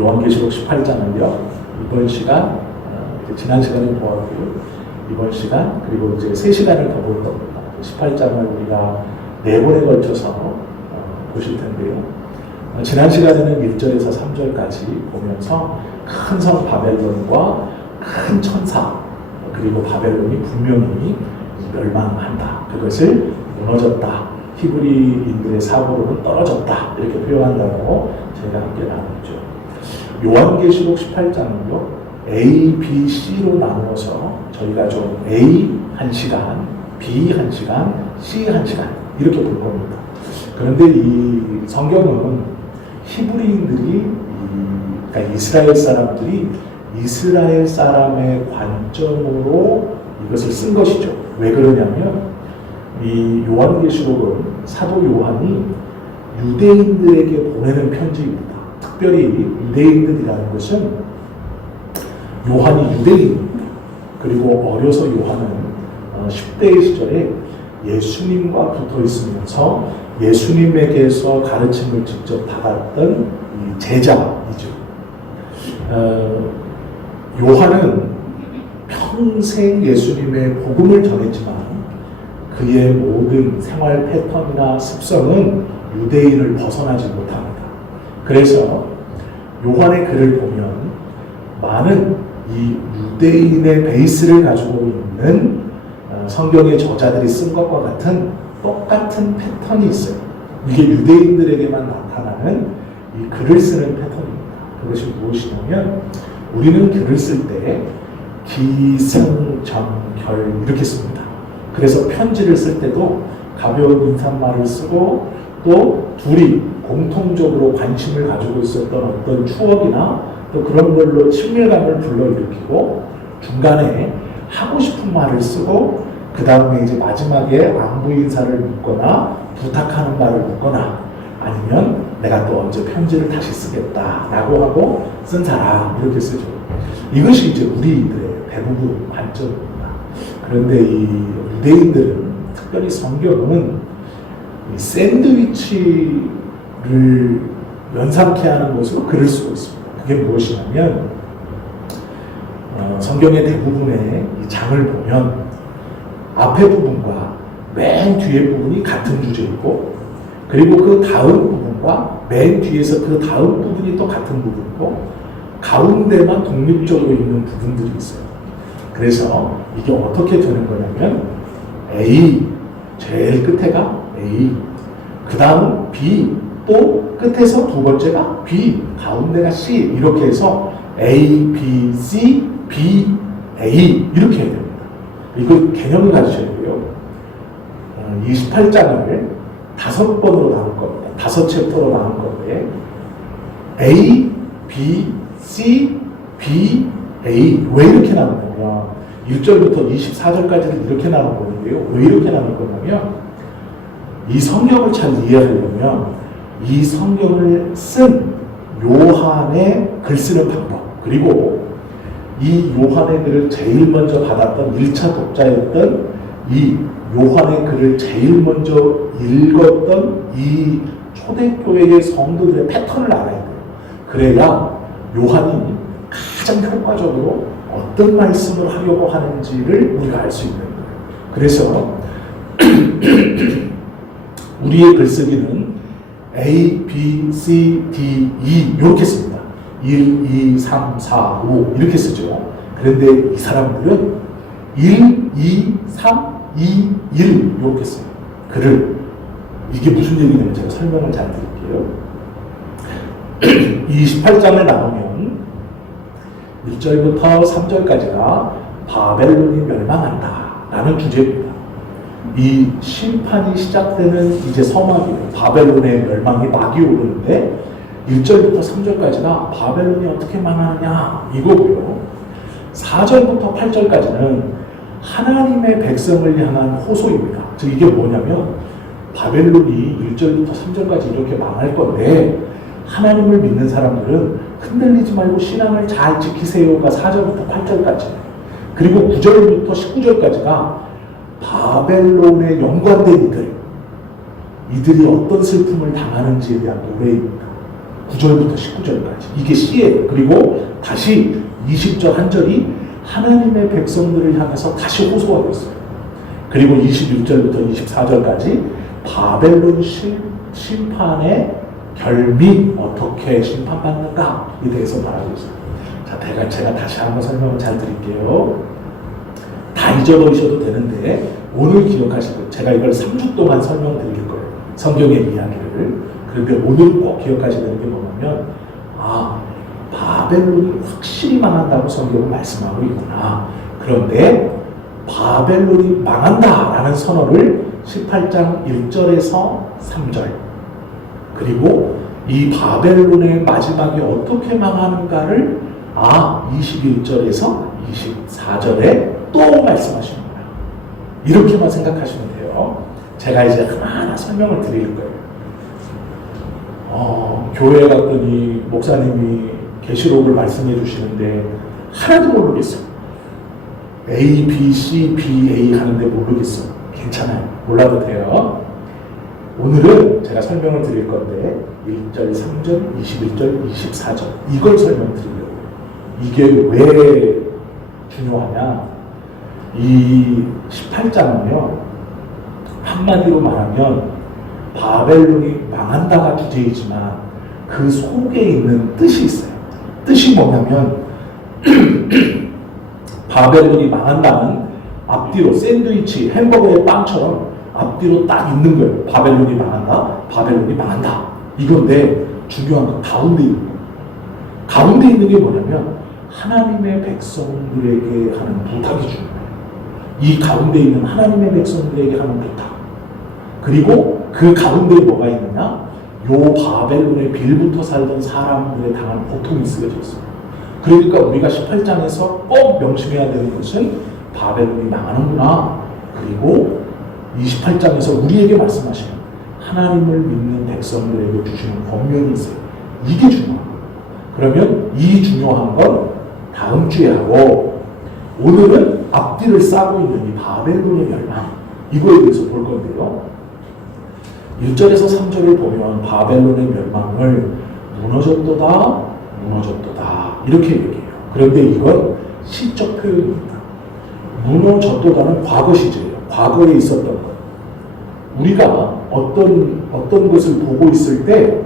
요한계시록 18장은요, 이번 시간, 지난 시간에 보았고, 이번 시간, 그리고 이제 3시간을 더 볼 겁니다. 18장을 우리가 4번에 걸쳐서 보실 텐데요. 지난 시간에는 1절에서 3절까지 보면서 큰 성 바벨론과 큰 천사, 그리고 바벨론이 분명히 멸망한다. 그것을 무너졌다. 히브리인들의 사고로는 떨어졌다. 이렇게 표현한다고 저희가 함께 나눴죠. 요한계시록 18장은요, A, B, C로 나누어서 저희가 좀 A 1시간, B 1시간, C 1시간 이렇게 볼 겁니다. 그런데 이 성경은 히브리인들이, 그러니까 이스라엘 사람들이 이스라엘 사람의 관점으로 이것을 쓴 것이죠. 왜 그러냐면 이 요한계시록은 사도 요한이 유대인들에게 보내는 편지입니다. 특별히 유대인들이라는 것은 요한이 유대인입니다. 그리고 어려서 요한은 10대 시절에 예수님과 붙어 있으면서 예수님에게서 가르침을 직접 받았던 제자이죠. 요한은 평생 예수님의 복음을 전했지만 그의 모든 생활 패턴이나 습성은 유대인을 벗어나지 못합니다. 그래서 요한의 글을 보면 많은 이 유대인의 베이스를 가지고 있는 성경의 저자들이 쓴 것과 같은 똑같은 패턴이 있어요. 이게 유대인들에게만 나타나는 이 글을 쓰는 패턴입니다. 그것이 무엇이냐면 우리는 글을 쓸 때 기승전결 이렇게 씁니다. 그래서 편지를 쓸 때도 가벼운 인사말을 쓰고 또 둘이 공통적으로 관심을 가지고 있었던 어떤 추억이나 또 그런 걸로 친밀감을 불러일으키고 중간에 하고 싶은 말을 쓰고 그 다음에 이제 마지막에 안부 인사를 묻거나 부탁하는 말을 묻거나 아니면 내가 또 언제 편지를 다시 쓰겠다라고 하고 쓴 사람 이렇게 쓰죠. 이것이 이제 우리들의 대부분 관점입니다. 그런데 이 유대인들은 특별히 성경은 이 샌드위치를 연상케 하는 것으로 글을 쓰고 있습니다. 그게 무엇이냐면 성경의 대부분의 이 장을 보면 앞에 부분과 맨 뒤에 부분이 같은 주제이고 그리고 그 다음 부분과 맨 뒤에서 그 다음 부분이 또 같은 부분이고 가운데만 독립적으로 있는 부분들이 있어요. 그래서 이게 어떻게 되는 거냐면 A, 제일 끝에가 A, 그 다음 B, 또 끝에서 두 번째가 B, 가운데가 C 이렇게 해서 A, B, C, B, A 이렇게 해야 됩니다. 이거 개념을 가지셔야 돼요. 28장을 5번으로 나눌 겁니다. 5챕터로 나눌 건데 A, B, C, B, A 왜 이렇게 나누냐면 1절부터 24절까지는 이렇게 나눌 거는데요. 왜 이렇게 나눌 거냐면 이 성경을 잘 이해하려면 이 성경을 쓴 요한의 글 쓰는 방법 그리고 이 요한의 글을 제일 먼저 받았던 1차 독자였던 이 요한의 글을 제일 먼저 읽었던 이 초대교회의 성도들의 패턴을 알아야 돼요. 그래야 요한이 가장 효과적으로 어떤 말씀을 하려고 하는지를 우리가 알 수 있는 거예요. 그래서 우리의 글쓰기는 A, B, C, D, E 이렇게 씁니다. 1, 2, 3, 4, 5 이렇게 쓰죠. 그런데 이 사람들은 1, 2, 3, 2, 1 이렇게 써요. 글을. 이게 무슨 얘기냐면 제가 설명을 잘 드릴게요. 28장을 나누면 1절부터 3절까지가 바벨론이 멸망한다 라는 주제입니다. 이 심판이 시작되는 이제 서막이에요. 바벨론의 멸망이 막이 오르는데 1절부터 3절까지가 바벨론이 어떻게 망하느냐 이거고요. 4절부터 8절까지는 하나님의 백성을 향한 호소입니다. 즉 이게 뭐냐면 바벨론이 1절부터 3절까지 이렇게 망할 건데 하나님을 믿는 사람들은 흔들리지 말고 신앙을 잘 지키세요가 4절부터 8절까지 그리고 9절부터 19절까지가 바벨론에 연관된 이들이 어떤 슬픔을 당하는지에 대한 노래입니다. 9절부터 19절까지. 이게 C예요. 그리고 다시 20절 한 절이 하나님의 백성들을 향해서 다시 호소하고 있어요. 그리고 21절부터 24절까지 바벨론 심판의 결미, 어떻게 심판받는가에 대해서 말하고 있어요. 자, 제가 다시 한번 설명을 잘 드릴게요. 다 잊어버리셔도 되는데 오늘 기억하시고, 제가 이걸 3주 동안 설명드릴 거예요. 성경의 이야기를. 그런데 오늘 꼭 가셔야 되는 게 뭐냐면, 바벨론이 확실히 망한다고 성경은 말씀하고 있구나. 그런데 바벨론이 망한다라는 선언을 18장 1절에서 3절, 그리고 이 바벨론의 마지막이 어떻게 망하는가를 21절에서 24절에 또 말씀하시는 거예요. 이렇게만 생각하시면 돼요. 제가 이제 하나하나 설명을 드릴 거예요. 교회에 갔더니 목사님이 계시록을 말씀해 주시는데 하나도 모르겠어. A, B, C, B, A 하는데 모르겠어. 괜찮아요. 몰라도 돼요. 오늘은 제가 설명을 드릴 건데 1절, 3절, 21절, 24절 이걸 설명드리려고요. 이게 왜 중요하냐? 이 18장은요, 한마디로 말하면 바벨론이 망한다가 주제이지만 그 속에 있는 뜻이 있어요. 뜻이 뭐냐면 바벨론이 망한다는 앞뒤로 샌드위치, 햄버거의 빵처럼 앞뒤로 딱 있는 거예요. 바벨론이 망한다, 바벨론이 망한다. 이건데 중요한 건 가운데 있는 거예요. 가운데 있는 게 뭐냐면 하나님의 백성들에게 하는 부탁이 중요해요. 이 가운데 있는 하나님의 백성들에게 하는 부탁. 그리고 그 가운데에 뭐가 있느냐? 요 바벨론의 빌부터 살던 사람들에 당한 고통이 쓰여져 있어요. 그러니까 우리가 18장에서 꼭 명심해야 되는 것은 바벨론이 망하는구나. 그리고 28장에서 우리에게 말씀하시는 하나님을 믿는 백성들에게 주시는 권면이 있어요. 이게 중요한 거예요. 그러면 이 중요한 건 다음 주에 하고, 오늘은 앞뒤를 싸고 있는 이 바벨론의 멸망, 이거에 대해서 볼 건데요. 1절에서 3절을 보면 바벨론의 멸망을 무너졌도다, 무너졌도다 이렇게 얘기해요. 그런데 이건 시적 표현입니다. 무너졌도다는 과거 시제예요. 과거에 있었던 것. 우리가 어떤 것을 보고 있을 때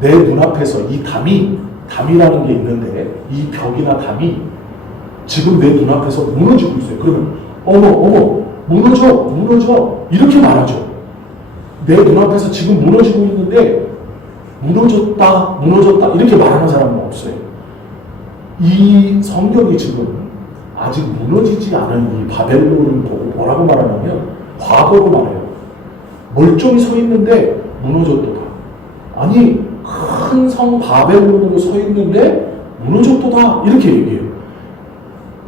내 눈앞에서 이 담이라는 게 있는데 이 벽이나 담이 지금 내 눈앞에서 무너지고 있어요. 그러면 어머 무너져 이렇게 말하죠. 내 눈앞에서 지금 무너지고 있는데 무너졌다 이렇게 말하는 사람은 없어요. 이 성경이 지금 아직 무너지지 않은 이 바벨론을 보고 뭐라고 말하냐면 과거로 말해요. 멀쩡히 서 있는데 무너졌도다. 아니 큰 성 바벨론으로 서 있는데 무너졌도다 이렇게 얘기해요.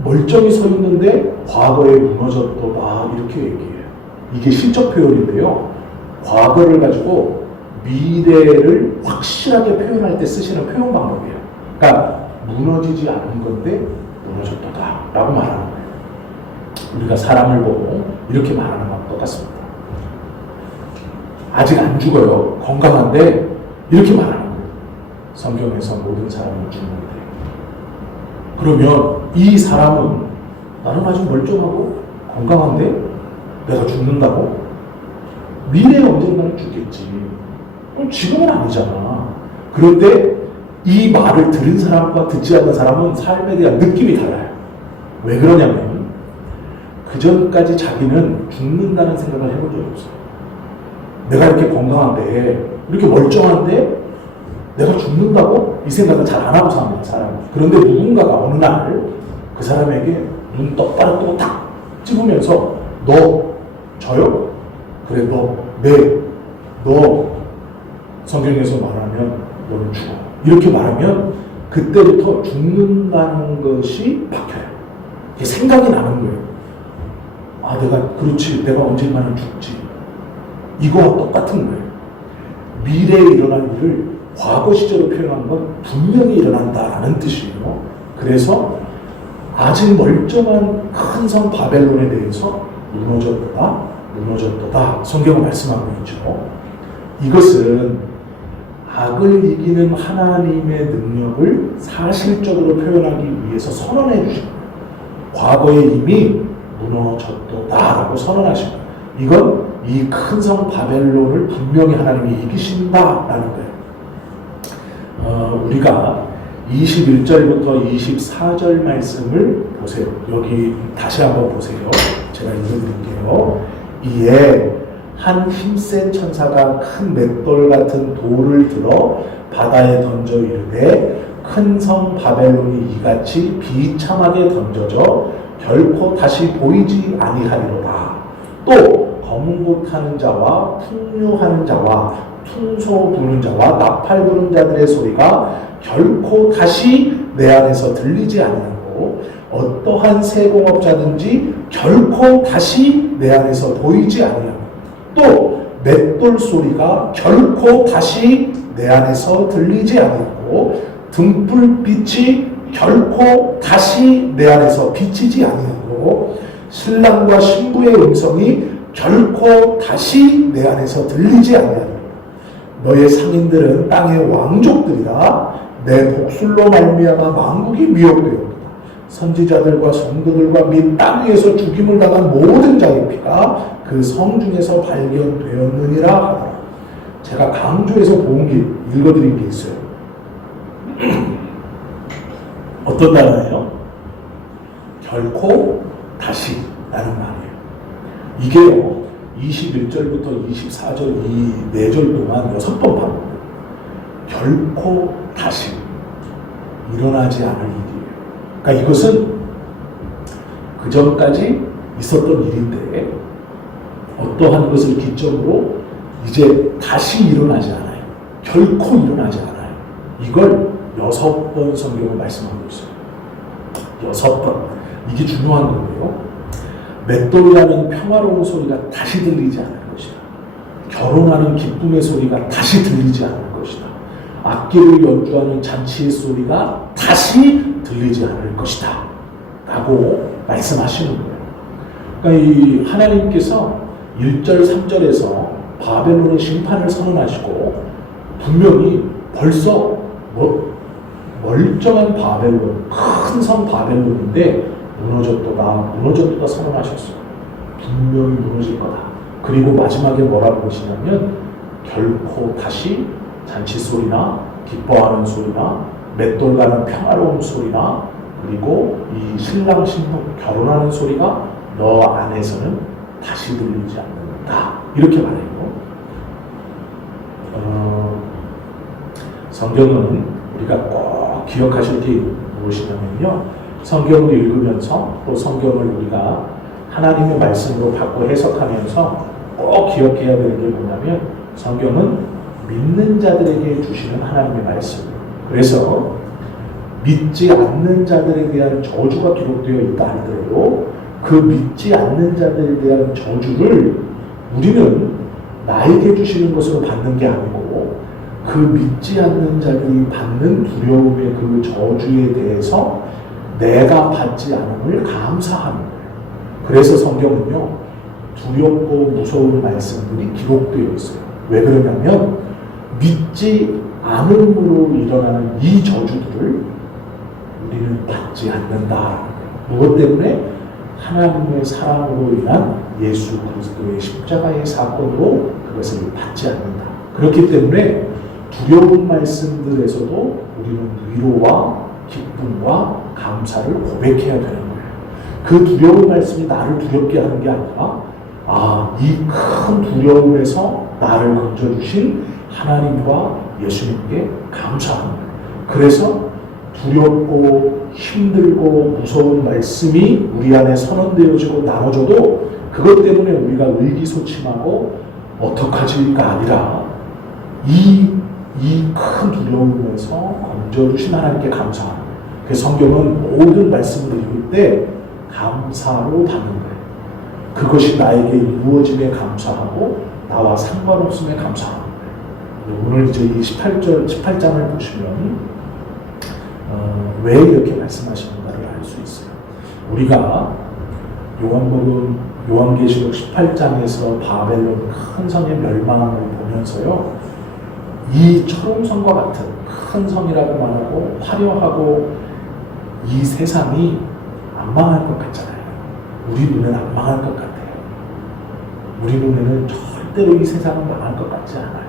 멀쩡히 서 있는데 과거에 무너졌도다 이렇게 얘기해요. 이게 시적 표현인데요. 과거를 가지고 미래를 확실하게 표현할 때 쓰시는 표현 방법이에요. 그러니까 무너지지 않은 건데 무너졌도다 라고 말하는 거예요. 우리가 사람을 보고 이렇게 말하는 거랑 똑같습니다. 아직 안 죽어요. 건강한데 이렇게 말하는 거예요. 성경에서 모든 사람은 죽는데. 그러면 이 사람은 나는 아직 멀쩡하고 건강한데 내가 죽는다고? 미래에 언젠가는 죽겠지. 지금은 아니잖아. 그런데 이 말을 들은 사람과 듣지 않는 사람은 삶에 대한 느낌이 달라요. 왜 그러냐면 그 전까지 자기는 죽는다는 생각을 해본 적이 없어요. 내가 이렇게 건강한데 이렇게 멀쩡한데 내가 죽는다고? 이 생각을 잘 안 하고 삽니다. 사람은. 그런데 누군가가 어느 날 그 사람에게 눈 똑바로 뜨고 딱 찍으면서 너 저요? 그래 너 성경에서 말하면 너는 죽어. 이렇게 말하면 그때부터 죽는다는 것이 박혀요. 이게 생각이 나는 거예요. 내가 언젠가는 죽지. 이거와 똑같은 거예요. 미래에 일어날 일을 과거 시제로 표현한 건 분명히 일어난다라는 뜻이에요. 그래서 아직 멀쩡한 큰 성 바벨론에 대해서 무너졌도다 성경은 말씀하고 있죠. 이것은 악을 이기는 하나님의 능력을 사실적으로 표현하기 위해서 선언해 주신 거예요. 과거에 이미 무너졌도다라고 선언하신 거예요. 이건 이 큰 성 바벨론을 분명히 하나님이 이기신다라는 거예요. 우리가 21절부터 24절 말씀을 보세요. 여기 다시 한번 보세요. 제가 읽어드릴게요. 이에 한 힘센 천사가 큰 맷돌 같은 돌을 들어 바다에 던져 이르되 큰 성 바벨론이 이같이 비참하게 던져져 결코 다시 보이지 아니하리로다. 또 검은 곳 타는 자와 풍류하는 자와 퉁소 부는 자와 나팔 부는 자들의 소리가 결코 다시 내 안에서 들리지 아니하고 어떠한 세공업자든지 결코 다시 내 안에서 보이지 아니하고 또 맷돌 소리가 결코 다시 내 안에서 들리지 아니하고 등불빛이 결코 다시 내 안에서 비치지 아니하고 신랑과 신부의 음성이 결코 다시 내 안에서 들리지 아니하리라. 너의 상인들은 땅의 왕족들이라. 내 복술로 말미암아 만국이 미혹되었다. 선지자들과 성도들과 및 땅 위에서 죽임을 당한 모든 자의 피가 그 성 중에서 발견되었느니라 하더라. 제가 강조해서 본 게 읽어드린 게 있어요. 어떤 단어예요? 결코 다시 라는 말이에요. 이게요 21절부터 24절 이 4절 동안 6번 반복. 결코 다시 일어나지 않을 일이에요. 그러니까 이것은 그 전까지 있었던 일인데 어떠한 것을 기점으로 이제 다시 일어나지 않아요. 결코 일어나지 않아요. 이걸 6번 성경을 말씀하고 있어요. 6번. 이게 중요한 건데요. 맷돌이라는 평화로운 소리가 다시 들리지 않을 것이다. 결혼하는 기쁨의 소리가 다시 들리지 않을 것이다. 악기를 연주하는 잔치의 소리가 다시 들리지 않을 것이다. 라고 말씀하시는 거예요. 그러니까 이 하나님께서 1절, 3절에서 바벨론의 심판을 선언하시고 분명히 벌써 멀쩡한 바벨론, 큰 성 바벨론인데 무너졌도다 선언하셨어요. 분명히 무너질 거다. 그리고 마지막에 뭐라고 하시냐면 결코 다시 잔치 소리나 기뻐하는 소리나 맷돌 가는 평화로운 소리나 그리고 이 신랑 신부 결혼하는 소리가 너 안에서는 다시 들리지 않는다. 이렇게 말해요. 성경은 우리가 꼭 기억하실 게 무엇이냐면요. 성경을 읽으면서 또 성경을 우리가 하나님의 말씀으로 받고 해석하면서 꼭 기억해야 되는 게 뭐냐면 성경은 믿는 자들에게 주시는 하나님의 말씀. 그래서 믿지 않는 자들에 대한 저주가 기록되어 있다 하더라도 그 믿지 않는 자들에 대한 저주를 우리는 나에게 주시는 것으로 받는 게 아니고 그 믿지 않는 자들이 받는 두려움의 그 저주에 대해서 내가 받지 않음을 감사하는 거예요. 그래서 성경은요 두렵고 무서운 말씀들이 기록되어 있어요. 왜 그러냐면 믿지 않음으로 일어나는 이 저주들을 우리는 받지 않는다. 무엇 때문에? 하나님의 사랑으로 인한 예수 그리스도의 십자가의 사건으로 그것을 받지 않는다. 그렇기 때문에 두려운 말씀들에서도 우리는 위로와 기쁨과 감사를 고백해야 되는 거예요. 그 두려운 말씀이 나를 두렵게 하는 게 아니라 이 큰 두려움에서 나를 건져주신 하나님과 예수님께 감사하는 거예요. 그래서 두렵고 힘들고 무서운 말씀이 우리 안에 선언되어지고 나눠져도 그것 때문에 우리가 의기소침하고 어떡하지가 아니라 이 큰 두려움에서 건져주신 하나님께 감사하는 거예요. 그래서 성경은 모든 말씀을 읽을 때 감사로 받는 거예요. 그것이 나에게 이루어짐에 감사하고 나와 상관없음에 감사하는 거예요. 오늘 이제 이 18장을 보시면 왜 이렇게 말씀하시는가를 알 수 있어요. 우리가 요한계시록 18장에서 바벨론 큰 성의 멸망을 보면서요. 이 철옹성과 같은 큰 성이라고 말하고 화려하고 이 세상이 안 망할 것 같잖아요. 우리 눈에는 안 망할 것 같아요. 우리 눈에는 절대로 이 세상은 망할 것 같지 않아요.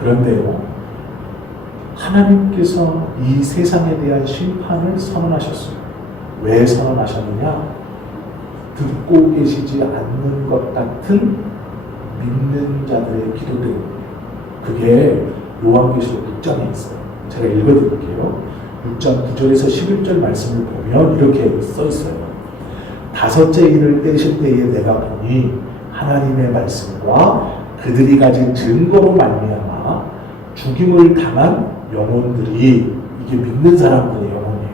그런데요, 하나님께서 이 세상에 대한 심판을 선언하셨어요. 왜 선언하셨느냐? 듣고 계시지 않는 것 같은 믿는 자들의 기도 때문에. 그게 요한계시록 6장에 있어요. 제가 읽어드릴게요. 6장 9절에서 11절 말씀을 보면 이렇게 써 있어요. 다섯째 이를 떼실 때에 내가 보니 하나님의 말씀과 그들이 가진 증거로 말미암아 죽임을 당한 영혼들이, 이게 믿는 사람들의 영혼이에요.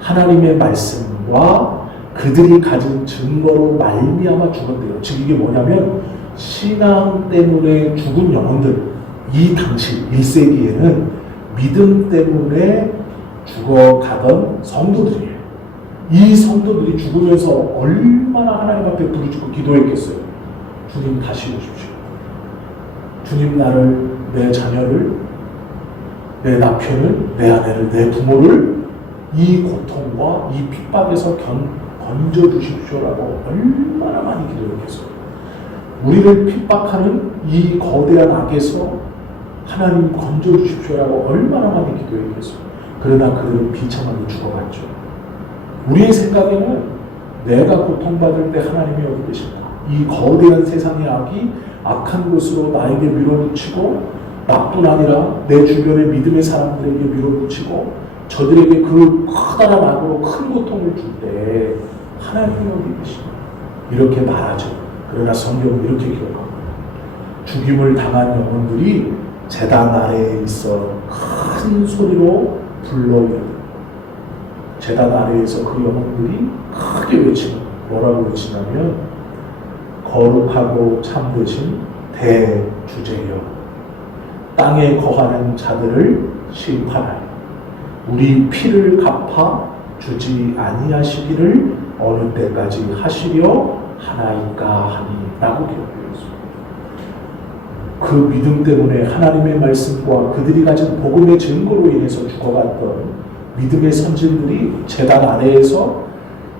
하나님의 말씀과 그들이 가진 증거로 말미암아 죽었대요. 즉 이게 뭐냐면 신앙 때문에 죽은 영혼들, 이 당시 1세기에는 믿음 때문에 죽어가던 성도들이에요. 이 성도들이 죽으면서 얼마나 하나님 앞에 부르짖고 기도했겠어요. 주님 다시 오십시오. 주님 나를, 내 자녀를, 내 남편을, 내 아내를, 내 부모를 이 고통과 이 핍박에서 건져주십시오라고 얼마나 많이 기도했겠어요. 우리를 핍박하는 이 거대한 악에서 하나님 건져주십시오라고 얼마나 많이 기도했겠어요. 그러나 그들은 비참하게 죽어갔죠. 우리의 생각에는 내가 고통받을 때 하나님이 어디 계실까? 이 거대한 세상의 악이 악한 것으로 나에게 밀어붙이고, 나뿐 아니라 내 주변의 믿음의 사람들에게 밀어붙이고, 저들에게 그 커다란 악으로 큰 고통을 줄 때 하나님이 어디 계실까? 이렇게 말하죠. 그러나 성경은 이렇게 기록합니다. 죽임을 당한 영혼들이 제단 아래에 있어 큰 소리로 불러 이르되, 제단 아래에서 그 영혼들이 크게 외치고, 뭐라고 외치냐면 거룩하고 참되신 대주제여, 땅에 거하는 자들을 심판하여 우리 피를 갚아 주지 아니하시기를 어느 때까지 하시려 하나이까 하니 라고 기록되어 있습니다. 그 믿음 때문에 하나님의 말씀과 그들이 가진 복음의 증거로 인해서 죽어갔던 믿음의 선진들이 제단 아래에서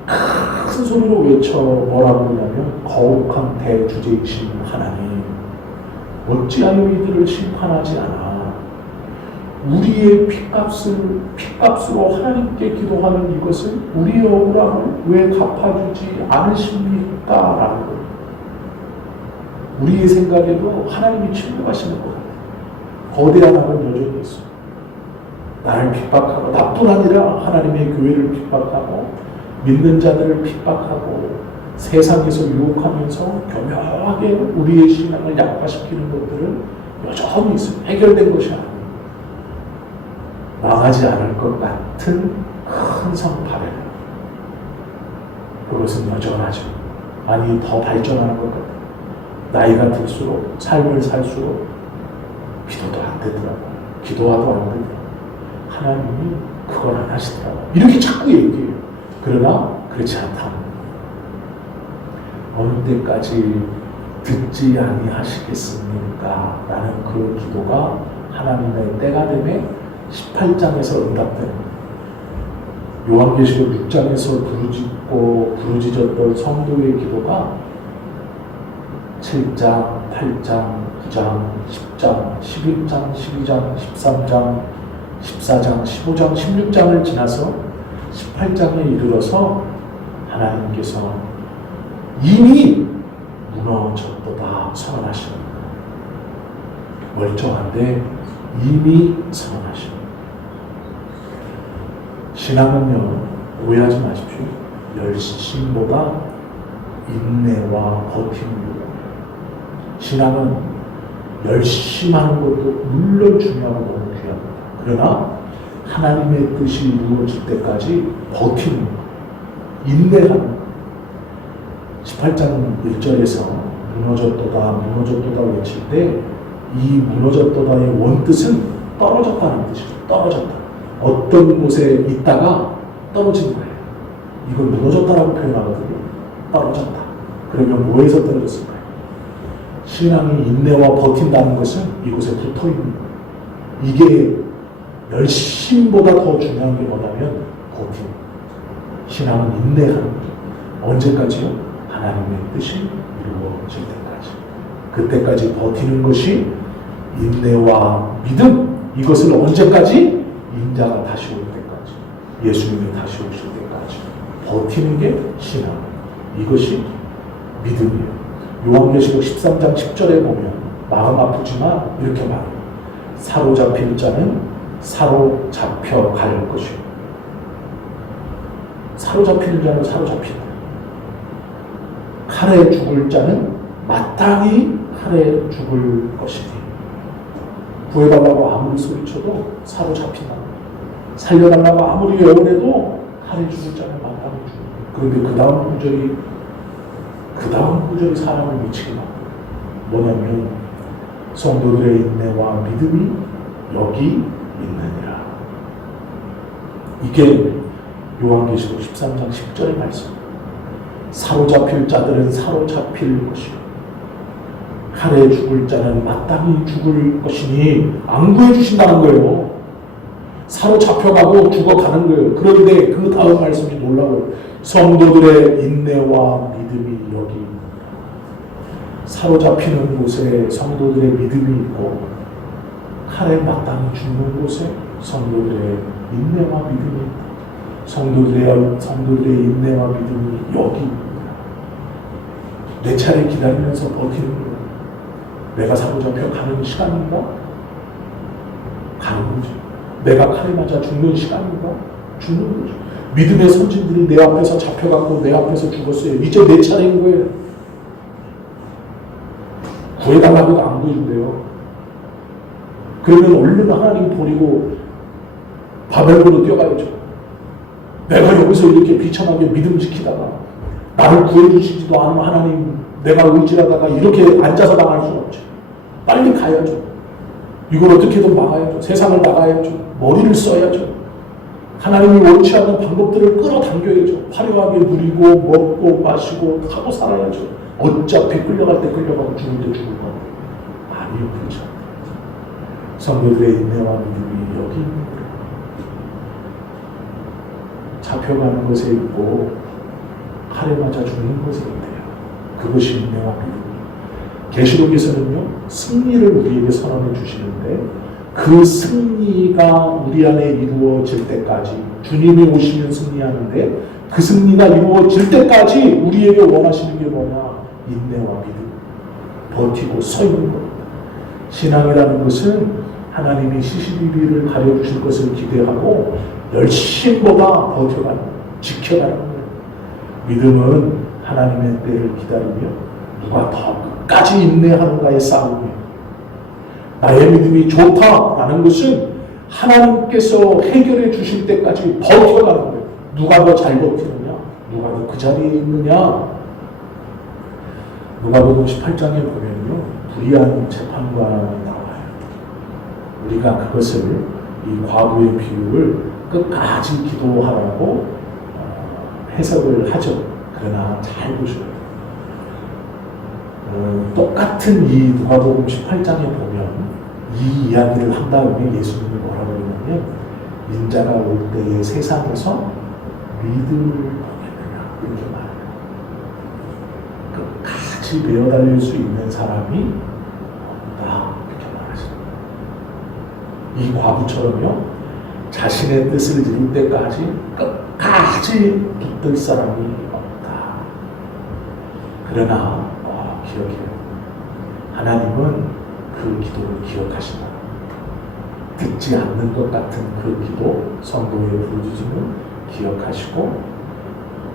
큰 소리로 외쳐 뭐라고 하냐면 거룩한 대주제이신 하나님, 어찌하여 이들을 심판하지 않아? 우리의 핏값으로 하나님께 기도하는 이것을, 우리의 억울함을 왜 갚아주지 않으십니까? 라는 거예요. 우리의 생각에도 하나님이 침묵하시는 것 같아요. 거대한 악은 여전히 있어요. 나를 핍박하고, 나뿐 아니라 하나님의 교회를 핍박하고, 믿는 자들을 핍박하고, 세상에서 유혹하면서 교묘하게 우리의 신앙을 약화시키는 것들은 여전히 있어요. 해결된 것이 아닙니다. 망하지 않을 것 같은 큰 성파래, 그것은 여전하죠. 아니 더 발전하는 것 같아요. 나이가 들수록, 삶을 살수록 기도도 안 되더라고요. 기도와도 안 되더라고요. 하나님이 그걸 안 하시더라고요. 이렇게 자꾸 얘기해요. 그러나 그렇지 않다. 어느 때까지 듣지 아니하시겠습니까? 라는 그 기도가 하나님의 때가 되매 18장에서 응답되는, 요한계시록 6장에서 부르짖었던 성도의 기도가 7장, 8장, 9장, 10장, 11장, 12장, 13장, 14장, 15장, 16장을 지나서 18장에 이르러서 하나님께서 이미 무너졌도다 선언하시는 거예요. 멀쩡한데 이미 선언하시는 거예요. 신앙은요, 오해하지 마십시오. 열심보다 인내와 버팀입니다. 신앙은 열심하는 것도 물론 중요하고 너무 귀합니다. 그러나 하나님의 뜻이 이루어질 때까지 버티는 것, 인내하는 것. 18장 1절에서 무너졌도다 외칠 때 이 무너졌도다의 원뜻은 떨어졌다는 뜻이에요. 떨어졌다. 어떤 곳에 있다가 떨어진 거예요. 이걸 무너졌다라고 표현하거든요. 떨어졌다. 그러면 뭐에서 떨어졌을까요? 신앙이 인내와 버틴다는 것은 이곳에 붙어 있는 거예요. 이게 열심보다 더 중요한 게 뭐냐면 버팀. 신앙은 인내하는 거죠. 언제까지요? 하나님의 뜻이 이루어질 때까지. 그때까지 버티는 것이 인내와 믿음. 이것을 언제까지? 인자가 다시 올 때까지. 예수님이 다시 오실 때까지. 버티는 게 신앙. 이것이 믿음이에요. 요한계시록 13장 10절에 보면 마음 아프지만 이렇게 말해요. 사로잡힐 자는 사로잡혀 갈 것이요. 사로잡힐 자는 사로잡힌다. 칼에 죽을 자는 마땅히 칼에 죽을 것이니. 구해달라고 아무리 소리쳐도 사로잡힌다. 살려달라고 아무리 애원해도 칼에 죽을 자는 마땅히 죽는다. 그런데 그 다음 구절이 사람을 미치게 만들어요. 뭐냐면 성도들의 인내와 믿음이 여기 있느니라. 이게 요한계시록 13장 10절의 말씀. 사로잡힐 자들은 사로잡힐 것이요 칼에 죽을 자는 마땅히 죽을 것이니 안 구해주신다는 거예요. 사로잡혀가고 죽어가는 거예요. 그런데 그 다음 말씀이 놀라워요. 성도들의 인내와 믿음이 여기 있느니라. 사로잡히는 곳에 성도들의 믿음이 있고 칼에 마땅히 죽는 곳에 성도들의 인내와 믿음이 있다. 성도들의 인내와 믿음이 여기 있다. 내 차례 기다리면서 버티는 거야. 내가 사로잡혀 가는 시간인가? 가는 거지. 내가 칼에 맞아 죽는 시간인가? 죽는 거지. 믿음의 선진들이 내 앞에서 잡혀갔고 내 앞에서 죽었어요. 이제 내 차례인 거예요. 구해달라고도 안 구해준대요. 그러면 얼른 하나님 버리고 바벨론으로 뛰어가야죠. 내가 여기서 이렇게 비참하게 믿음 지키다가 나를 구해주시지도 않은 하나님 내가 의지하다가 이렇게 앉아서 나갈 수는 없죠. 빨리 가야죠. 이걸 어떻게든 막아야죠. 세상을 나가야죠. 머리를 써야죠. 하나님이 원치 않는 방법들을 끌어당겨야죠. 화려하게 누리고 먹고 마시고 하고 살아야죠. 어차피 끌려갈 때 끌려가고 죽을 때 죽을 건데 아니요, 그렇죠. 성도들의 인내와 믿음이 여기 있는 거예요. 잡혀가는 것에 있고 칼에 맞아 죽는 것에 있대요. 그것이 인내와 믿음이에요. 계시록에서는요 승리를 우리에게 선언해 주시는데 그 승리가 우리 안에 이루어질 때까지 주님이 오시면 승리하는데 그 승리가 이루어질 때까지 우리에게 원하시는 게 뭐냐? 인내와 믿음. 버티고 서 있는 겁니다. 신앙이라는 것은 하나님이 시시비비를 가려주실 것을 기대하고 열심보다 버텨가는 거예요. 지켜가는 거예요. 믿음은 하나님의 때를 기다리며 누가 더 끝까지 인내하는가의 싸움이에요. 나의 믿음이 좋다라는 것은 하나님께서 해결해 주실 때까지 버텨가는 거예요. 누가 더 잘 버티느냐? 누가 더 그 자리에 있느냐? 누가복음 18장에 보면요 불의한 재판관이 나와요. 우리가 그것을 이 과부의 비유를 끝까지 기도하라고 해석을 하죠. 그러나 잘 보셔야 돼요. 똑같은 이 누가복음 18장에 보면 이 이야기를 한 다음에 예수님이 뭐라고 했냐면 인자가 올 때에 세상에서 믿음을 보겠느냐 이렇게 말해요. 끝까지 매어달릴 수 있는 사람이 없다 이렇게 말하시죠. 이 과부처럼요 자신의 뜻을 이룰 때까지 끝까지 붙들 사람이 없다. 그러나 기억해요. 하나님은 그 기도를 기억하신다. 듣지 않는 것 같은 그 기도, 성도의 부르짖음을 기억하시고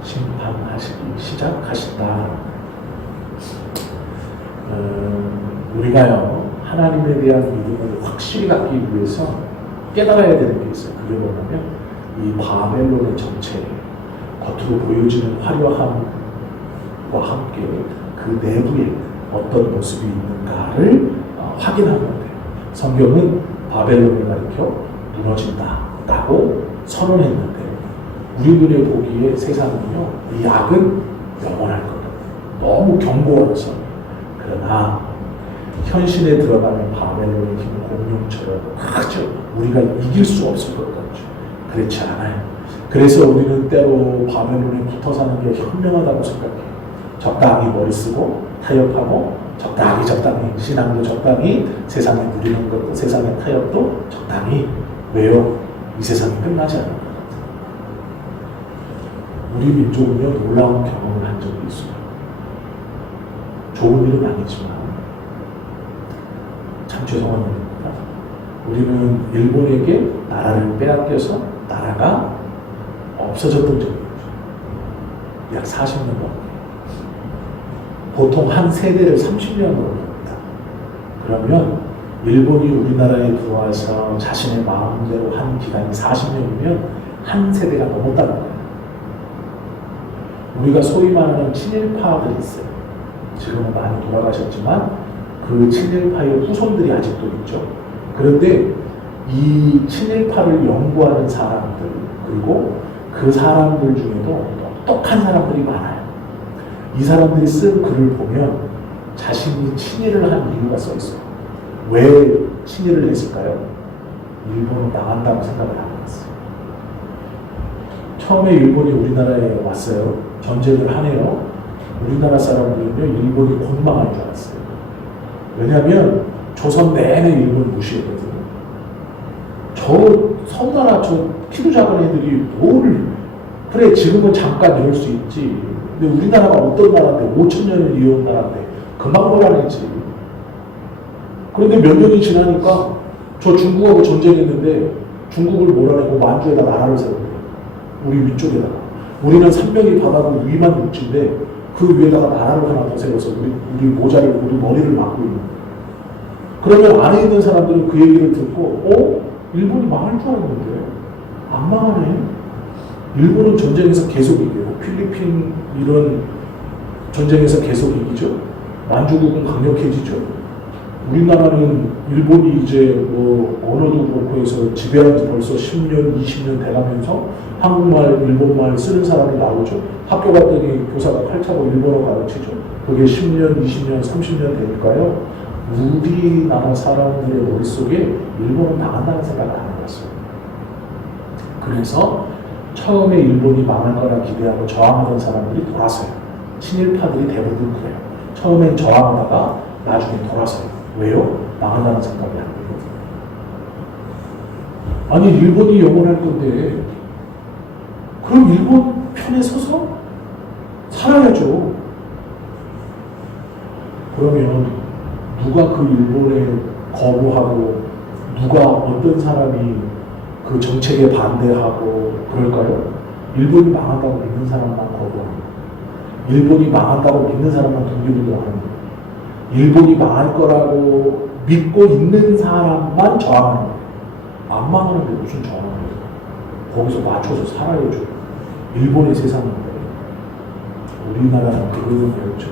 심판하시기 시작하신다. 우리가요 하나님에 대한 믿음을 확실히 갖기 위해서 깨달아야 되는 게 있어요. 그게 뭐냐면 이 바벨론의 정체, 겉으로 보여지는 화려함과 함께 그 내부에 어떤 모습이 있는가를 확인하면 돼요. 성경은 바벨론을 가리켜 무너진다라고 선언했는데 우리들의 보기에 세상은요 이 악은 영원할 거다. 너무 견고한 선. 그러나 현실에 들어가는 바벨론의 힘 공룡처럼 크죠. 우리가 이길 수 없을 것 같죠. 그렇지 않아요. 그래서 우리는 때로 바벨론에 붙어 사는 게 현명하다고 생각해요. 적당히 머리 쓰고 타협하고 적당히 신앙도 적당히 세상에 누리는 것도 세상의 타협도 적당히. 왜요? 이 세상이 끝나지 않을 것 같아요. 우리 민족은요 놀라운 경험을 한 적이 있어요. 좋은 일은 아니지만 참 죄송한 일입니다. 우리는 일본에게 나라를 빼앗겨서 나라가 없어졌던 적이 있죠. 약 40년 넘게. 보통 한 세대를 30년으로 봅니다. 그러면 일본이 우리나라에 들어와서 자신의 마음대로 한 기간이 40년이면 한 세대가 넘었다는 거예요. 우리가 소위 말하는 친일파들이 있어요. 지금은 많이 돌아가셨지만 그 친일파의 후손들이 아직도 있죠. 그런데 이 친일파를 연구하는 사람들 그리고 그 사람들 중에도 똑똑한 사람들이 많아요. 이 사람들이 쓴 글을 보면 자신이 친일을 한 이유가 써 있어요. 왜 친일을 했을까요? 일본은 나간다고 생각을 안 했어요. 처음에 일본이 우리나라에 왔어요. 전쟁을 하네요. 우리나라 사람들은요 일본이 곧 망할 줄 알았어요. 왜냐하면 조선 내내 일본 무시했거든요. 저 섬나라 저 키도 작은 애들이 뭘 그래 지금은 잠깐 이럴 수 있지. 근데 우리나라가 어떤 나라인데 5,000년을 이어온 나라인데 금방 몰아내지. 그런데 몇 년이 지나니까 저 중국하고 전쟁했는데 중국을 몰아내고 만주에다 나라를 세워요. 우리 위쪽에다가. 우리는 산맥이 바다고 위만 육지인데 그 위에다가 나라를 하나 더 세워서 우리 모자를 우리 머리를 막고 있는 거예요. 그러면 안에 있는 사람들은 그 얘기를 듣고 일본이 망할 줄 알았는데 안 망하네. 일본은 전쟁에서 계속 이겨요. 필리핀 이런 전쟁에서 계속 이기죠. 만주국은 강력해지죠. 우리나라는 일본이 이제 뭐 언어도 그렇고 해서 지배한 지 벌써 10년, 20년 돼가면서 한국말, 일본말 쓰는 사람이 나오죠. 학교 갔더니 교사가 칼차고 일본어 가르치죠. 그게 10년, 20년, 30년 되니까요. 우리나라 사람들의 머릿속에 일본은 나간다는 생각을 안 해봤어요. 그래서 처음에 일본이 망할 거라 기대하고 저항하던 사람들이 돌아서요. 친일파들이 대부분 그래요. 처음엔 저항하다가 나중에 돌아서요. 왜요? 망한다는 생각이 안 들거든요. 아니 일본이 영원할 건데 그럼 일본 편에 서서 살아야죠. 그러면 누가 그 일본에 거부하고 누가 어떤 사람이 그 정책에 반대하고 그럴까요? 일본이 망한다고 믿는 사람만 거부합니다. 일본이 망한다고 믿는 사람만 동기부여하는 거예요. 일본이 망할 거라고 믿고 있는 사람만 저항하는 거예요. 안 망하는데 무슨 저항을 해요? 거기서 맞춰서 살아야죠. 일본의 세상인데 우리나라는 그거는 배웠죠.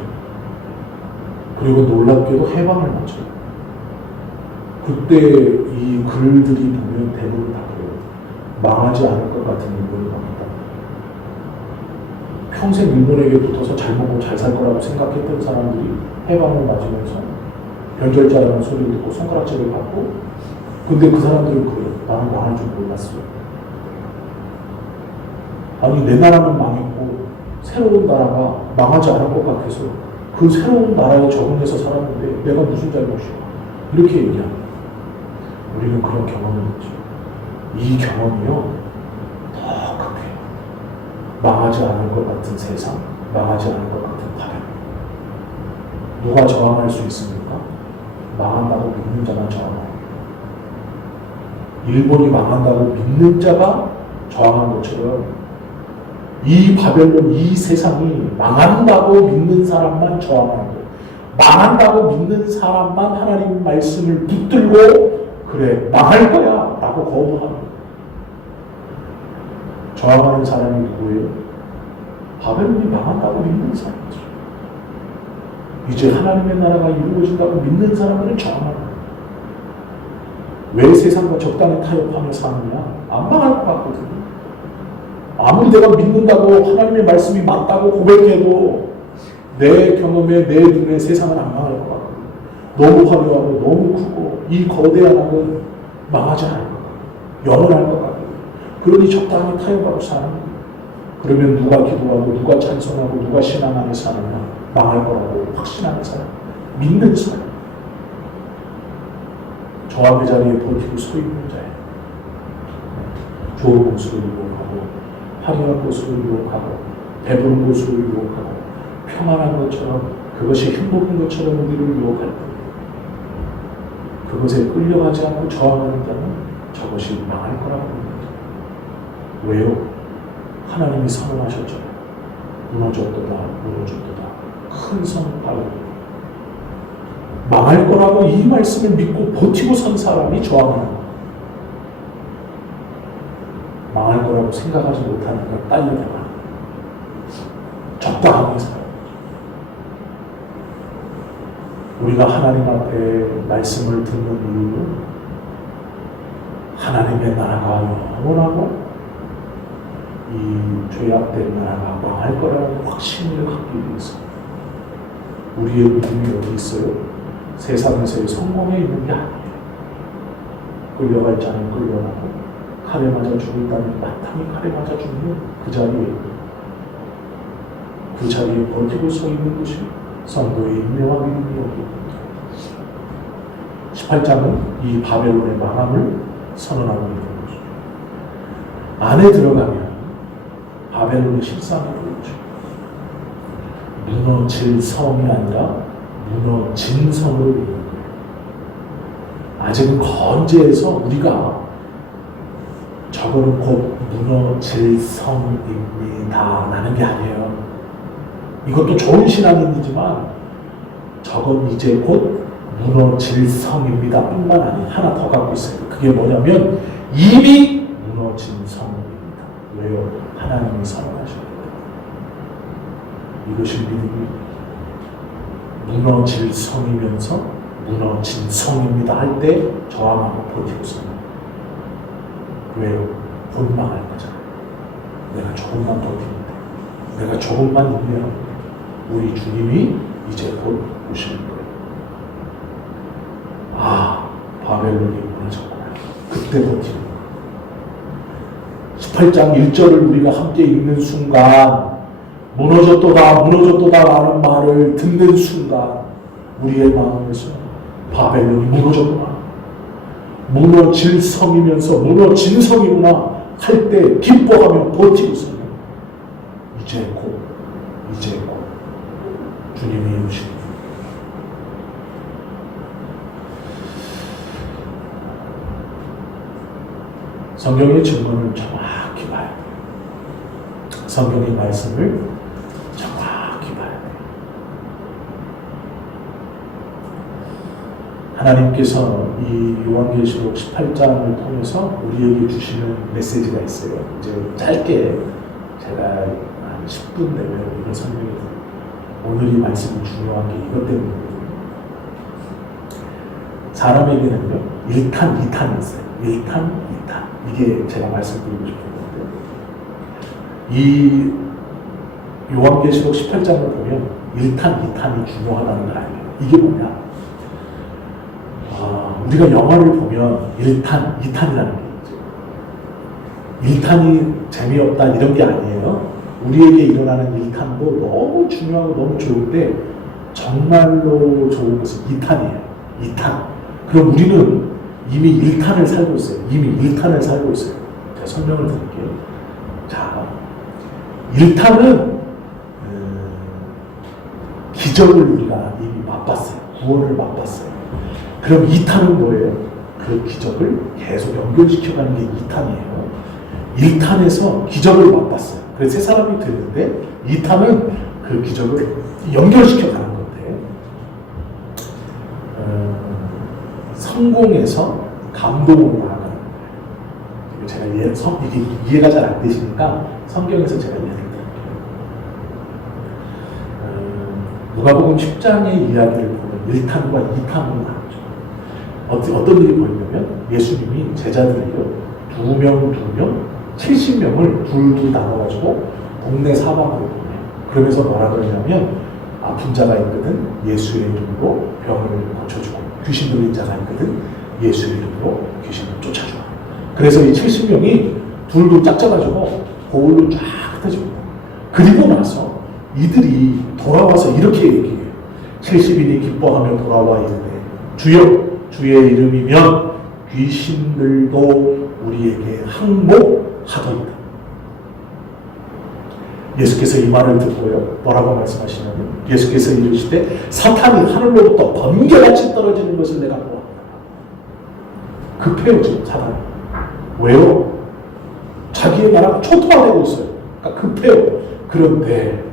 그리고 놀랍게도 해방을 맞춰요. 그때 이 글들이 보면 대부분 다 그래요. 망하지 않을 것 같은 일본이 망한다. 평생 일본에게 붙어서 잘 먹고 잘 살 거라고 생각했던 사람들이 해방을 맞으면서 변절자라는 소리를 듣고 손가락질을 받고 근데 그 사람들은 그래요. 나는 망할 줄 몰랐어요. 아니 내 나라는 망했고 새로운 나라가 망하지 않을 것 같아서 그 새로운 나라에 적응해서 살았는데 내가 무슨 잘못이야. 이렇게 얘기합니다. 우리는 그런 경험을 했죠. 이 경험이요 더 극해요. 망하지 않을 것 같은 세상, 망하지 않을 것 같은 바람. 누가 저항할 수 있습니까? 망한다고 믿는 자만 저항합니다. 일본이 망한다고 믿는 자가 저항한 것처럼 이 바벨론, 이 세상이 망한다고 믿는 사람만 저항하는 거예요. 망한다고 믿는 사람만 하나님 말씀을 붙들고 그래 망할 거야 라고 거부하는 거예요. 저항하는 사람이 누구예요? 바벨론이 망한다고 믿는 사람이죠. 이제 하나님의 나라가 이루어진다고 믿는 사람들은 저항하는 거예요. 왜 세상과 적당히 타협하며 사느냐? 안 망할 것 같거든요. 아무리 내가 믿는다고 하나님의 말씀이 맞다고 고백해도 내 경험에 내 눈에 세상은 안 망할 것 같거든요. 너무 화려하고 너무 크고 이 거대한 악은 망하지 않을 것 같고 영원할 것 같고 그러니 적당히 타협하고 사는 거예요. 그러면 누가 기도하고 누가 찬송하고 누가 신앙 안에 사느냐 망할 거라고 확신하는 사람 믿는 사람 저항의 자리에 버티고 서 있는 자예요. 좋은 곳으로 유혹하고 화려한 곳으로 유혹하고 배부른 곳으로 유혹하고 평안한 것처럼 그것이 행복한 것처럼 우리를 유혹할 때 그것에 끌려가지 않고 저항하는 자는 저것이 망할 거라고 합니다. 왜요? 하나님이 선언하셨잖아요. 무너졌도다 무너졌도다 큰 성을 따르고 망할 거라고 이 말씀을 믿고 버티고 선 사람이 저항하는 거예요. 망할 거라고 생각하지 못하는 걸 딸려나가는 적당하게 살아요. 우리가 하나님 앞에 말씀을 듣는 이유는 하나님의 나라가 영원하고 이 죄악된 나라가 망할 거라는 확신을 갖기 위해서 우리의 믿음이 어디 있어요? 세상에서의 성공에 있는 게 아니에요. 끌려갈 자는 끌려가고 칼에 맞아 죽는다는 마땅히 칼에 맞아 죽는 그 자리에 버티고 서 있는 것이 성도의 인내와 믿음이 여기 있습니다. 18장은 이 바벨론의 망함을 선언하고 있는 것입니다. 안에 들어가면 바벨론의 실상이 보이죠. 무너질 성이 아니라 무너진 성으로 보이는 거예요. 아직은 건재해서 우리가 저거는 곧 무너질 성입니다 라는 게 아니에요. 이것도 좋은 신앙이지만 저건 이제 곧 무너질 성입니다 뿐만 아니라 하나 더 갖고 있어요. 그게 뭐냐면 이미 무너진 성입니다. 왜요? 하나님이 선언하셨기 때문에. 이것이 믿음이 무너질 성이면서 무너진 성입니다 할 때 저항하고 버티고 서는. 왜요? 곧 망할 거잖아요. 내가 조금만 버티면 돼. 내가 조금만 인내하면 우리 주님이 이제 곧 오실 거예요. 아, 바벨론이 무너졌구나. 그때 버티는 거예요. 18장 1절을 우리가 함께 읽는 순간 무너졌도다 무너졌도다 라는 말을 듣는 순간 우리의 마음에서 바벨론이 무너졌구나, 무너질 성이면서 무너진 성이구나 할 때 기뻐하며 버티고 서는 이제 곧 주님이 오시는 성경의 증거를 정확히 봐야 돼요. 성경의 말씀을 정확히 봐야 돼요. 하나님께서 이 요한계시록 18장을 통해서 우리에게 주시는 메시지가 있어요. 이제 짧게 제가 한 10분 내면 이걸 설명해드릴게요. 오늘 이 말씀이 중요한 게 이것 때문이거든요. 사람에게는요 1탄, 2탄이 있어요. 1탄, 2탄. 이게 제가 말씀드리고 싶은 건데, 이 요한계시록 18장을 보면 1탄, 2탄이 중요하다는 걸 알아요. 이게 뭐냐? 우리가 영화를 보면 1탄, 2탄이라는 게 있죠. 1탄이 재미없다 이런 게 아니에요. 우리에게 일어나는 1탄도 너무 중요하고 너무 좋은데 정말로 좋은 것은 2탄이에요. 2탄. 그럼 우리는 이미 1탄을 살고 있어요. 이미 1탄을 살고 있어요. 제가 설명을 드릴게요. 자, 1탄은 기적을 우리가 이미 맛봤어요. 구원을 맛봤어요. 그럼 2탄은 뭐예요? 그 기적을 계속 연결시켜가는 게 2탄이에요. 1탄에서 기적을 맛봤어요. 그래서 세 사람이 되는데 2탄은 그 기적을 연결시켜가는 건데, 성공해서 감동으로 나아가는 거예요. 제가 이게 이해가 잘 안 되시니까 성경에서 제가 예를 들게요. 누가복음 10장의 이야기를 보면 1탄과 2탄으로 나누죠. 어떤 일이 보이냐면 예수님이 제자들이요 2명, 70명을 둘 나눠가지고 동네 사방으로 보내요. 그러면서 뭐라 그러냐면 아픈 자가 있거든 예수의 이름으로 병을 고쳐주고, 귀신 들린 자가 있거든 예수의 이름으로 귀신을 쫓아주고. 그래서 이 70명이 둘둘 짝져가지고 고울로 쫙 흩어집니다. 그리고 나서 이들이 돌아와서 이렇게 얘기해요. 70인이 기뻐하며 돌아와 이르되 주여 주의 이름이면 귀신들도 우리에게 항복하더이다. 예수께서 이 말을 듣고요, 뭐라고 말씀하시냐면, 예수께서 이르시되 사탄이 하늘로부터 번개같이 떨어지는 것을 내가 보았다. 급해요 지금 사탄이. 왜요? 자기의 나라가 초토화되고 있어요. 그러니까 급해요. 그런데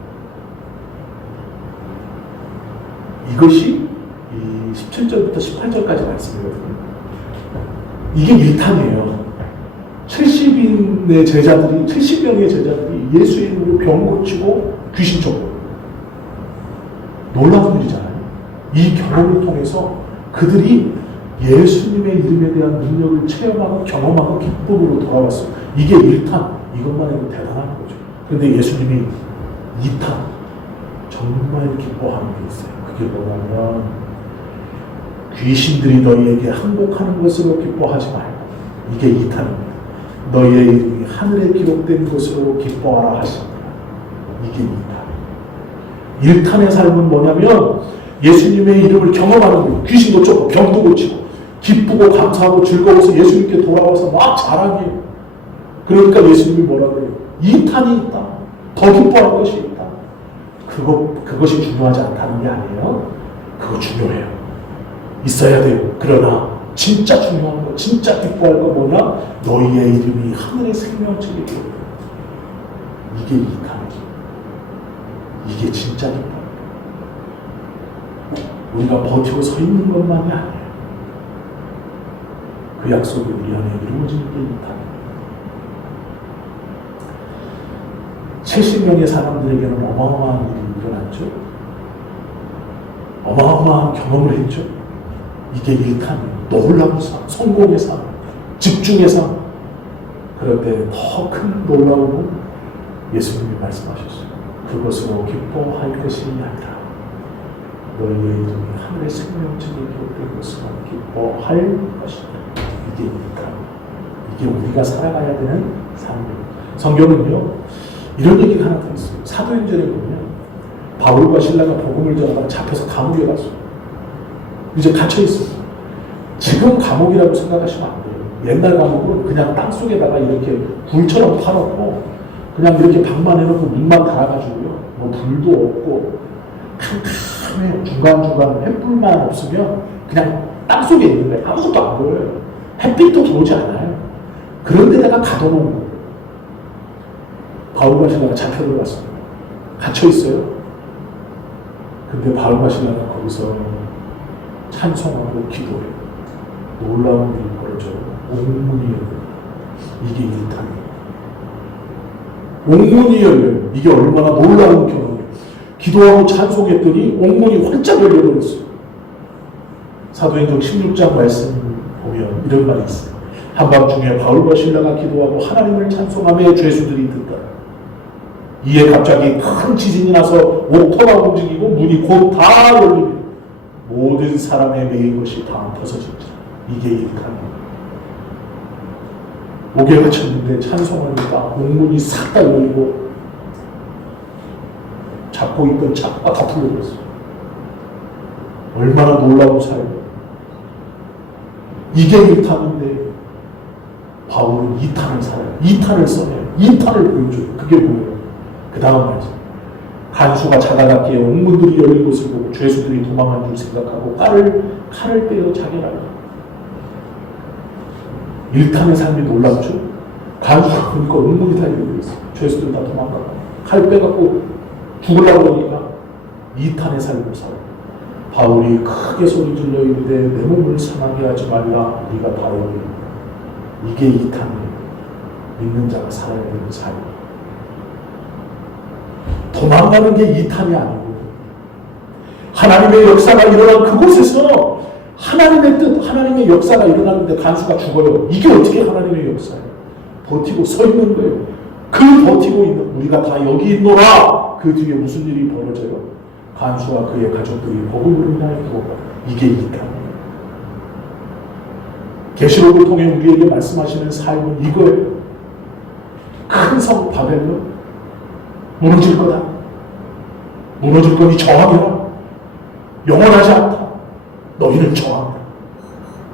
이것이 이 17절부터 18절까지 말씀이거든요. 이게 1탄이에요. 70명의 제자들이 예수의 이름으로 병 고치고 귀신 쫓고. 놀라운 일이잖아요. 이 경험을 통해서 그들이 예수님의 이름에 대한 능력을 체험하고 경험하고 기쁨으로 돌아왔어요. 이게 1탄. 이것만 해도 대단한 거죠. 그런데 예수님이 2탄. 정말 기뻐하는 게 있어요. 그게 뭐냐면, 귀신들이 너희에게 항복하는 것으로 기뻐하지 말고, 이게 2탄입니다. 너희의 이름이 하늘에 기록된 것으로 기뻐하라 하십니다. 이게 2탄. 1탄의 삶은 뭐냐면 예수님의 이름을 경험하는 거예요. 귀신도 쫓고 병도 고치고 기쁘고 감사하고 즐거워서 예수님께 돌아와서 막 자랑해요. 그러니까 예수님이 뭐라 그래요? 2탄이 있다. 더 기뻐할 것이 있다. 그것이 중요하지 않다는 게 아니에요. 그거 중요해요. 있어야 돼요. 그러나 진짜 중요한 거, 진짜 기뻐할 거 뭐냐? 너희의 이름이 하늘의 생명책에 기록돼. 이게 2탄이죠. 이게 진짜 기뻐. 우리가 버티고 서 있는 것만이 아니에요. 그 약속이 우리 안에 이루어지는 게 2탄입니다. 70명의 사람들에게는 어마어마한 일이 일어났죠. 어마어마한 경험을 했죠. 이게 1탄이에요. 놀라운 삶, 성공의 삶, 집중의 삶. 그럴 때 더 큰 놀라움은 예수님이 말씀하셨어요. 그것으로 기뻐할 것이 아니라 너희의 이름이 하늘의 생명책에 기록된 것으로 기뻐할 것이다. 이게 1탄. 이게 우리가 살아가야 되는 삶입니다. 성경은요, 이런 얘기가 하나 더 있어요. 사도행전에 보면 바울과 신라가 복음을 전하다가 잡혀서 감옥에 갔어요. 이제 갇혀 있어요. 지금 감옥이라고 생각하시면 안 돼요. 옛날 감옥은 그냥 땅 속에다가 이렇게 굴처럼 파놓고 그냥 이렇게 방만 해놓고 문만 달아가지고요. 뭐 불도 없고 캄캄해요. 중간중간 횃불만 없으면 그냥 땅 속에 있는 거예요. 아무것도 안 보여요. 햇빛도 들어오지 않아요. 그런 데다가 가둬놓은 거예요. 바울과 신라가 잡혀 들어갔어요. 갇혀 있어요. 근데 바울과 신라가 거기서 찬송하고 기도해요. 놀라운 일이 벌어져요. 옥문이 열려요. 이게 1탄이에요. 옥문이 열려요. 이게 얼마나 놀라운 경험이에요. 기도하고 찬송했더니 옥문이 활짝 열려버렸어요. 사도행전 16장 말씀 보면 이런 말이 있어요. 한밤중에 바울과 신라가 기도하고 하나님을 찬송하며 죄수들이 듣더라. 이에 갑자기 큰 지진이 나서 옥토가 움직이고 문이 곧 다 열리며 모든 사람의 매인 것이 다 벗어진다. 이게 1탄이에요. 옥에 갇혔는데 찬송하니까 옥문이 싹 다 열리고 잡고 있던 자가 다 풀려버렸어요. 얼마나 놀라운 사회예요. 이게 1탄인데 바울은 2탄을 살아요. 2탄을 써내요. 2탄을 보여줘요. 그게 뭐예요? 그 다음 말이죠. 간수가 자다갔기에 옥문들이 열린 것을 보고 죄수들이 도망한 줄 생각하고 칼을 빼어 자결하라. 1탄의 삶이 놀랍죠? 간수가 보니까 옥문이 다 열려있어요. 죄수들 다 도망가고 칼 빼갖고 죽으려고 그러니까 2탄의 삶을 살아요. 바울이 크게 소리질러 이르되 내 몸을 상하게 하지 말라. 우리가 다 여기. 이게 2탄이에요. 믿는 자가 살아야 되는 삶이에요. 도망가는 게 2탄이 아니고 하나님의 역사가 일어난 그곳에서 하나님의 뜻, 하나님의 역사가 일어나는데 간수가 죽어요. 이게 어떻게 하나님의 역사예요? 버티고 서 있는 거예요. 그 버티고 있는 우리가 다 여기 있노라. 그 뒤에 무슨 일이 벌어져요? 간수와 그의 가족들이 복음으로 인하여 구원받아. 이게 이탄이에요. 계시록을 통해 우리에게 말씀하시는 삶은 이거예요. 큰 성 바벨론 무너질 거다. 무너질 거니 저항해라. 영원하지 않다. 너희는 저항해라.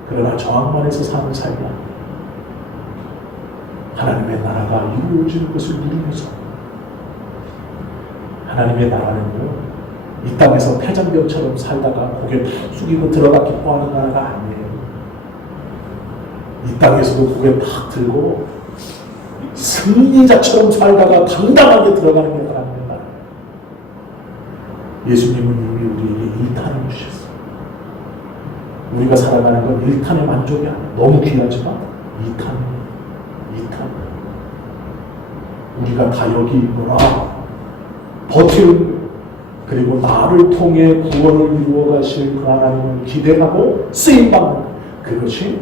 그러나 저항만 해서 사는 삶이 아니야. 하나님의 나라가 이루어지는 것을 누리면서 하나님의 나라는요, 이 땅에서 패잔병처럼 살다가 고개 푹 숙이고 들어가 기뻐하는 나라가 아니에요. 이 땅에서도 고개 팍 들고 승리자처럼 살다가 당당하게 들어가는 게 하나님의 나라. 예수님은 이미 우리에게 일탄을 주셨어요. 우리가 살아가는 건 일탄의 만족이 아니야. 너무 귀하지만 이탄. 우리가 다 여기 있구나. 버티는, 그리고 나를 통해 구원을 이루어 가실 그 하나님을 기대하고 쓰임받는, 그것이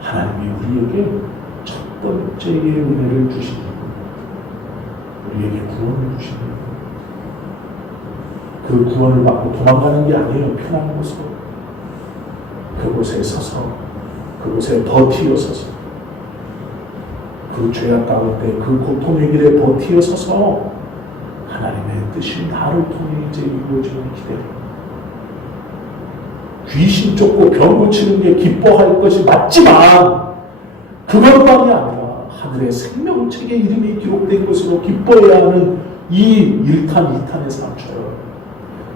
하나님이 우리에게 첫 번째의 은혜를 주시는, 우리에게 구원을 주시는, 그 구원을 받고 도망가는 게 아니에요. 편한 곳으로, 그곳에 서서, 그곳에 버티어 서서, 그 죄악 가운데 그 고통의 길에 버티어 서서 하나님의 뜻이 나를 통해 이제 이루어지는 기대. 귀신 쫓고 병 고치는 게 기뻐할 것이 맞지만 그것만이 아니라 하늘의 생명책에 이름이 기록된 것으로 기뻐해야 하는 이 1탄, 2탄의 삶처럼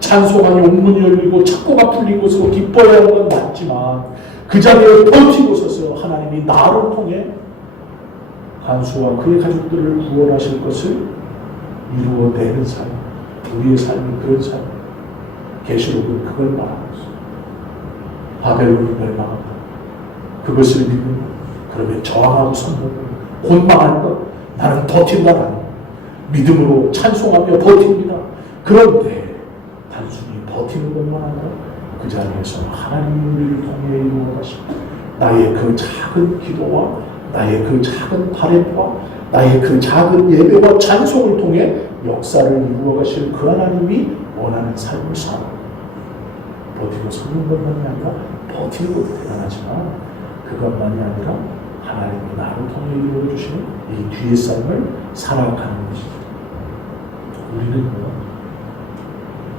찬송하니 옥문이 열리고 창고가 풀린 것으로 기뻐해야 하는 건 맞지만 그 자리에 버티고 서서 하나님이 나를 통해 간수와 그의 가족들을 구원하실 것을 이루어내는 삶, 우리의 삶이 그런 삶. 계시록은 그걸 말하고 있어요. 바벨론이 멸망한다. 그것을 믿는, 그러면 저항하고 선포하고 곤망할 것, 나는 버틴다라는 믿음으로 찬송하며 버팁니다. 그런데 단순히 버티는 것만 아니라 그 자리에서 하나님이 우리를 통해 이루어 가십니다. 나의 그 작은 기도와 나의 그 작은 바램과 나의 그 작은 예배와 찬송을 통해 역사를 이루어 가실 그 하나님이 원하는 삶을 살아. 버티고 서는 것만이 아니라 버티는 것도 대단하지만 그것만이 아니라 하나님이 나를 통해 이루어 주시는 이 뒤의 삶을 살아가는 것입니다. 우리는 뭐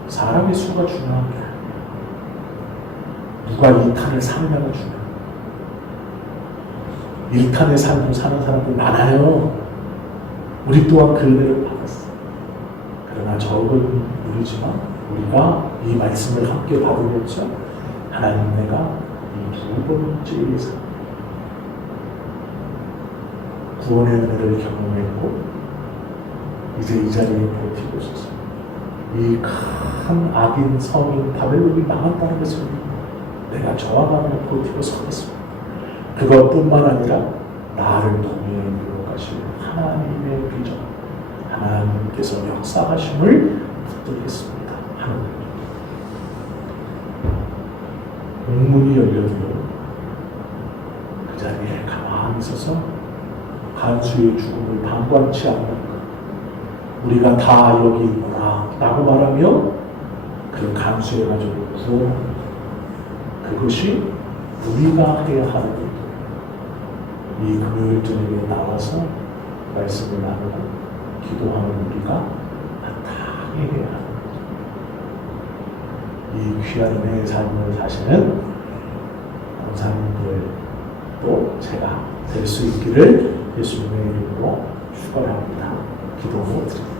사람의 수가 중요한 게 아니에요. 누가 이 탄을 사느냐가 중요해요. 1탄의 삶을 사는 사람들 많아요. 우리 또한 그 은혜를 받았어. 그러나 적은 우리지만 우리가 이 말씀을 함께 받으면서 하나님, 내가 이 두 번째의 삶, 구원의 은혜를 경험했고 이제 이 자리에 버티고 있어서 이 큰 악인 성인 바벨론이 망한다는 것을 내가 저항하며 버티고 서겠습니다. 그것뿐만 아니라 나를 통해 이루어 가실 하나님의 비전, 하나님께서 역사하심을 붙들겠습니다. 하는 옥문이 열려도 그 자리에 가만히 서서 간수의 죽음을 방관치 않는 것, 우리가 다 여기 있구나 라고 말하며 그 간수의 가족을 구원하는 것, 그것이 우리가 해야 하는 것. 이 금요일 저녁에 나와서 말씀을 나누고 기도하는 우리가 마땅히 해야 하는 거죠. 이 귀한 은혜의 삶을 사시는 권사님들 또 제가 될 수 있기를 예수님의 이름으로 축원합니다. 기도로 드립니다.